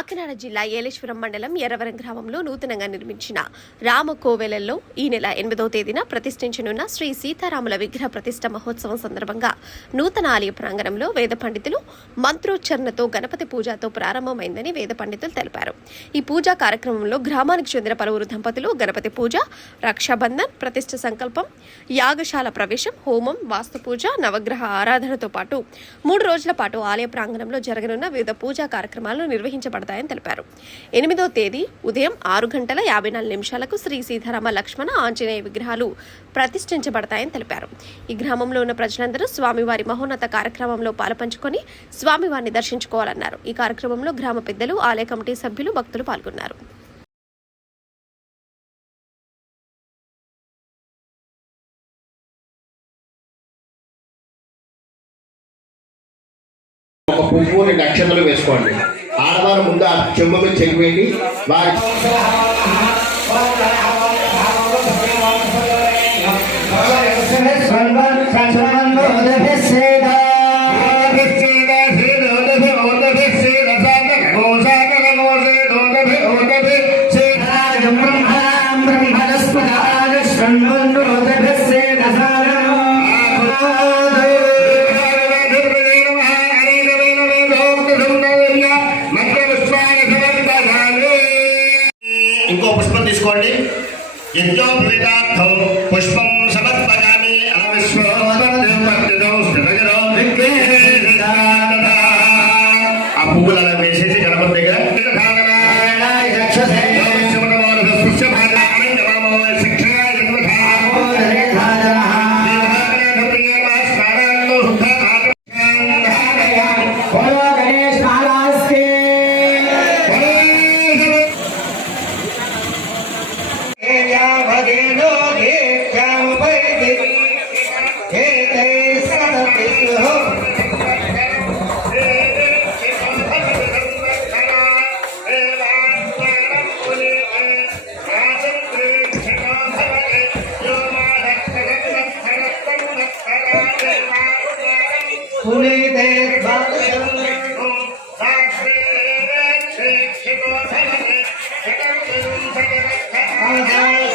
కాకినాడ జిల్లా ఏలేశ్వరం మండలం ఎర్రవరం గ్రామంలో నూతనంగా నిర్మించిన రామకోవెలలో ఈ నెల ఎనిమిదవ తేదీన ప్రతిష్ఠించనున్న శ్రీ సీతారాముల విగ్రహ ప్రతిష్ఠ మహోత్సవం సందర్భంగా నూతన ఆలయ ప్రాంగణంలో వేద పండితులు మంత్రోచ్చరణతో గణపతి పూజతో ప్రారంభమైందని వేద పండితులు తెలిపారు. ఈ పూజా కార్యక్రమంలో గ్రామానికి చెందిన పలువురు దంపతులు గణపతి పూజ రక్షాబంధన్ ప్రతిష్ఠ సంకల్పం యాగశాల ప్రవేశం హోమం వాస్తు పూజ నవగ్రహ ఆరాధనతో పాటు మూడు రోజుల పాటు ఆలయ ప్రాంగణంలో జరగనున్న వివిధ పూజా కార్యక్రమాలు జరుగుతాయని తెలిపారు. ఎనిమిదో తేదీ ఉదయం ఆరు గంటల యాభై నాలుగు నిమిషాలకు శ్రీ సీతారామ లక్ష్మణ ఆంజనేయ విగ్రహాలు ప్రతిష్ఠించబడతాయని తెలిపారు. ఈ గ్రామంలో ఉన్న ప్రజలందరూ స్వామివారి మహోన్నత కార్యక్రమంలో పాలుపంచుకొని స్వామివారిని దర్శించుకోవాలన్నారు. ఈ కార్యక్రమంలో గ్రామ పెద్దలు ఆలయ కమిటీ సభ్యులు భక్తులు పాల్గొన్నారు. పువ్వుని నక్షత్రం వేసుకోండి. ఆడవారు ముందు ఆ చెంబు మీద చెరిపోయింది వారి ఇంకో యజ్ఞోపవితార్థం పుష్పం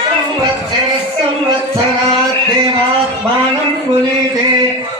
संवत्सरः संवत्सरात् देवात्मानं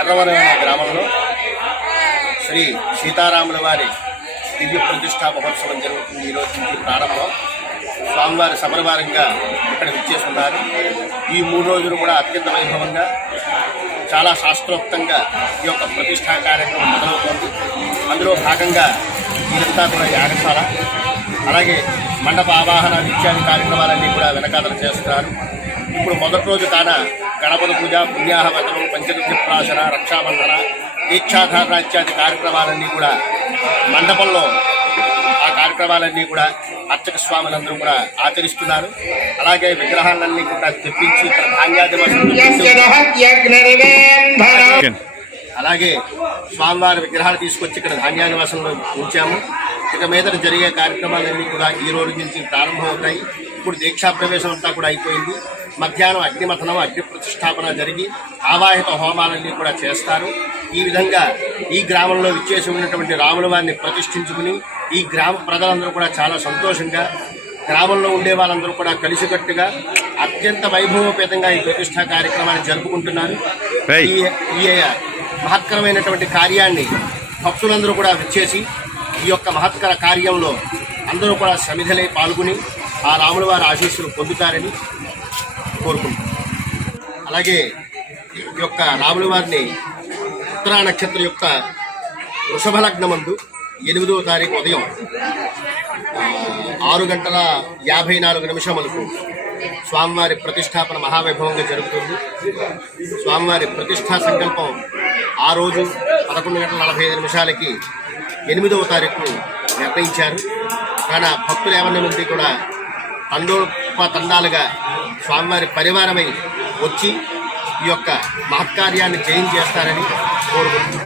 ఎర్రవరం అనే గ్రామంలో శ్రీ సీతారాముల వారి దివ్య ప్రతిష్టా మహోత్సవం జరుగుతుంది ఈరోజు నుంచి ప్రారంభం. స్వామివారి సమరవారంగా ఇక్కడ విచ్చేస్తున్నారు. ఈ మూడు రోజులు కూడా అత్యంత వైభవంగా చాలా శాస్త్రోక్తంగా ఈ యొక్క ప్రతిష్టా కార్యక్రమం మొదలవుతోంది. అందులో భాగంగా ఇదంతా కూడా యాగశాల అలాగే మండప ఆవాహన నిత్యాది కార్యక్రమాలన్నీ కూడా వెనకాదలు చేస్తున్నారు. ఇప్పుడు మొదటి రోజు కాన గణపతి పూజ పుణ్యాహవచనం పంచగవ్య ప్రాశన రక్షాబంధన దీక్షాధారణ ఇత్యాది కార్యక్రమాలన్నీ కూడా మండపంలో ఆ కార్యక్రమాలన్నీ కూడా అర్చక స్వాములందరూ కూడా ఆచరిస్తున్నారు. అలాగే విగ్రహాలన్నీ కూడా తెప్పించి ఇక్కడ ధాన్యాది వసతులు అలాగే స్వామివారి విగ్రహాలు తీసుకొచ్చి ఇక్కడ ధాన్యానివాసంలో ఉంచాము. ఇక మీద జరిగే కార్యక్రమాలన్నీ కూడా ఈ రోజు నుంచి ప్రారంభమవుతాయి. ఇప్పుడు దీక్షా ప్రవేశం అంతా కూడా అయిపోయింది. మధ్యాహ్నం అగ్నిమథనం అగ్ని ప్రతిష్టాపన జరిగి ఆవాహిత హోమాలన్నీ కూడా చేస్తారు. ఈ విధంగా ఈ గ్రామంలో విచ్చేసి ఉన్నటువంటి రాముల వారిని ప్రతిష్ఠించుకుని ఈ గ్రామ ప్రజలందరూ కూడా చాలా సంతోషంగా గ్రామంలో ఉండే వాళ్ళందరూ కూడా కలిసికట్టుగా అత్యంత వైభవపేతంగా ఈ ప్రతిష్టా కార్యక్రమాన్ని జరుపుకుంటున్నారు. ఈ ఈ మహత్కరమైనటువంటి కార్యాన్ని భక్తులందరూ కూడా విచ్చేసి ఈ యొక్క మహత్కర కార్యంలో అందరూ కూడా సమిధలై పాల్గొని ఆ రాముల వారి ఆశీస్సులు పొందుతారని కోరుకుంటాం అలాగే ఈ యొక్క రాముల వారిని ఉత్తరా నక్షత్రం యొక్క వృషభ లగ్నమందు ఎనిమిదవ తారీఖు ఉదయం ఆరు గంటల యాభై నాలుగు నిమిషములకు స్వామివారి ప్రతిష్టాపన మహావైభవంగా జరుగుతుంది. స్వామివారి ప్రతిష్టా సంకల్పం ఆ రోజు పదకొండు గంటల నలభై ఐదు నిమిషాలకి ఎనిమిదవ తారీఖు నిర్ణయించారు. కానీ భక్తులు ఎవరి నుండి కూడా తక్కువ తండాలుగా స్వామివారి పరివారమై వచ్చి ఈ యొక్క మహత్కార్యాన్ని జయం చేస్తారని కోరుకుంటున్నాను.